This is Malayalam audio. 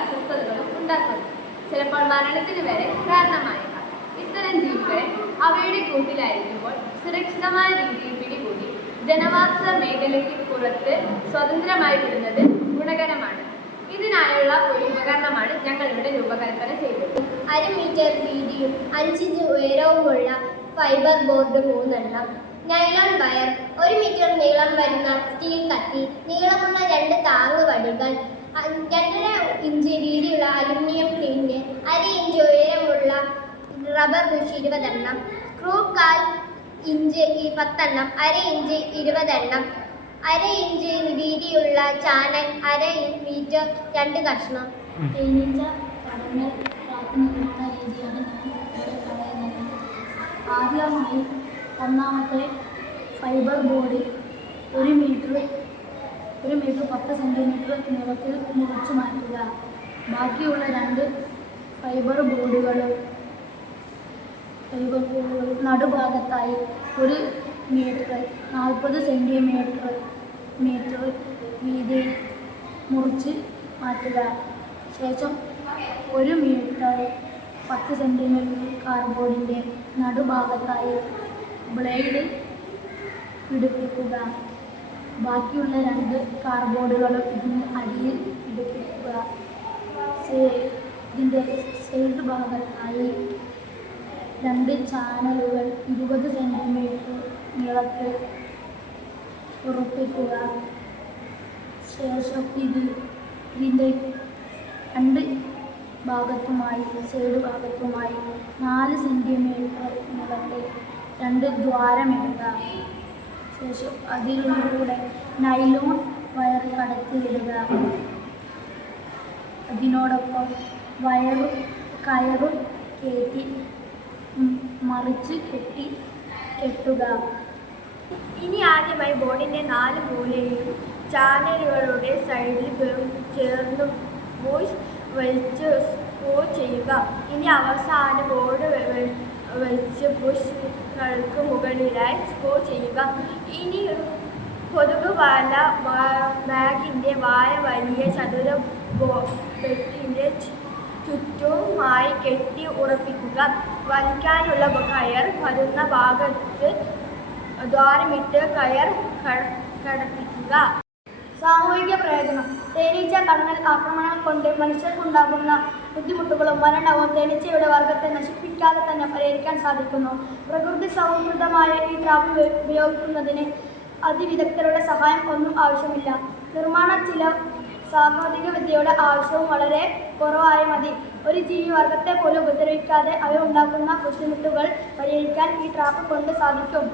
അസ്വസ്ഥതകളും ഉണ്ടാക്കുന്നു, ചിലപ്പോൾ മരണത്തിന് വരെ കാരണമായേക്കാം. ഇത്തരം ജീവികളെ അവയുടെ കൂട്ടിലായിരിക്കുമ്പോൾ സുരക്ഷിതമായ രീതിയിൽ പിടികൂടി ജനവാസ മേഖലയ്ക്ക് പുറത്ത് സ്വതന്ത്രമായി വിടുന്നത് ഗുണകരമാണ്. ഇതിനായുള്ള ഒരു ഉപകരണമാണ് ഞങ്ങൾ ഇവിടെ രൂപകൽപ്പന ചെയ്തത്. 1/2 മീറ്റർ വീതിയും 5 ഇഞ്ച് ഉയരവുമുള്ള ഫൈബർ ബോർഡ് 3 എണ്ണം, നൈലോൺ വയർ, 1 മീറ്റർ നീളം വരുന്ന സ്റ്റീൽ കത്തി, നീളമുള്ള 2 താങ്ങുവടികൾ, 2.5 ഇഞ്ച് വീതിയുള്ള അലുമിനിയം ടിന്ന്, 1/2 ഇഞ്ച് ഉയരമുള്ള റബ്ബർ ബുഷ് 20 എണ്ണം, സ്ക്രൂ 1/4 ഇഞ്ച് 10 എണ്ണം, 1/2 ഇഞ്ച് 20 എണ്ണം, 1/2 ഇഞ്ച് വീതിയുള്ള ചാനൽ, 1/2 മീറ്റർ 2 കഷ്ണം. തേനീച്ച കടന്നൽ ട്രാപ്പ് നിർമ്മാണ രീതിയാണ് ഞാൻ ഇവിടെ പറയുന്നത്. ആദ്യമായി ഒന്നാമത്തെ ഫൈബർ ബോർഡ് 1 മീറ്റർ 10 സെൻറ്റിമീറ്റർ നീളത്തിൽ മുറിച്ച് മാറ്റുക. ബാക്കിയുള്ള 2 ഫൈബർ ബോർഡുകൾ നടുഭാഗത്തായി 1 മീറ്റർ 40 സെൻറ്റിമീറ്റർ വീതി മുറിച്ച് മാറ്റുക. ശേഷം 1 മീറ്റർ 10 സെൻറ്റിമീറ്റർ കാർഡ്ബോർഡിൻ്റെ നടുഭാഗത്തായി ബ്ലേഡ് പിടിപ്പിക്കുക. ബാക്കിയുള്ള 2 കാർഡ്ബോർഡുകളും ഇതിന് അടിയിൽ പിടിപ്പിക്കുക. ഇതിൻ്റെ സൈഡ് ഭാഗത്തായി 2 ചാനലുകൾ 20 സെൻറ്റിമീറ്റർ നീളത്തിൽ ഉറപ്പിക്കുക. ശേഷം ഇതിൻ്റെ 2 ഭാഗത്തുമായി സൈഡ് ഭാഗത്തുമായി 4 സെൻറ്റിമീറ്റർ നീളത്തിൽ 2 ദ്വാരമിടുക. ശേഷം അതിലൂടെ നൈലോൺ വയർ കടത്തിയിടുക. അതിനോടൊപ്പം കയറും കയറ്റി മറിച്ച് കെട്ടുക. ഇനി ആദ്യമായി ബോർഡിൻ്റെ 4 മൂലയിലും ചാനലുകളുടെ സൈഡിൽ ചേർന്ന് ബുഷ് വലിച്ച് സ്ക്രൂ ചെയ്യുക. ഇനി അവസാന ബോർഡ് വലിച്ച് ബുഷുകൾക്ക് മുകളിലായി സ്ക്രൂ ചെയ്യുക. ഇനി കൊതുക് വല ബാഗിൻ്റെ വായ വലിയ ചതുര പെട്ടിൻ്റെ ചുറ്റുമായി കെട്ടി ഉറപ്പിക്കുക. വലിക്കാനുള്ള കയർ വരുന്ന ഭാഗത്ത് ദ്വാരമിട്ട് കയർ ഘടിപ്പിക്കുക. സാമൂഹിക പ്രയോജനം. തേനീച്ച കടന്നൽ ആക്രമണം കൊണ്ട് മനുഷ്യർക്കുണ്ടാകുന്ന ബുദ്ധിമുട്ടുകളും മരണവും തേനീച്ചയുടെ വർഗത്തെ നശിപ്പിക്കാതെ തന്നെ പരിഹരിക്കാൻ സാധിക്കുന്നു. പ്രകൃതി സൗഹൃദമായ ഈ ട്രാപ്പ് ഉപയോഗിക്കുന്നതിന് അതിവിദഗ്ധരുടെ സഹായം ഒന്നും ആവശ്യമില്ല. നിർമ്മാണ ചിലവ് സാങ്കേതിക വിദ്യയുടെ ആവശ്യവും വളരെ കുറവായി മതി. ഒരു ജീവിവർഗത്തെ പോലും ഉപദ്രവിക്കാതെ അവ ഉണ്ടാക്കുന്ന ബുദ്ധിമുട്ടുകൾ പരിഹരിക്കാൻ ഈ ട്രാപ്പ് കൊണ്ട് സാധിക്കും.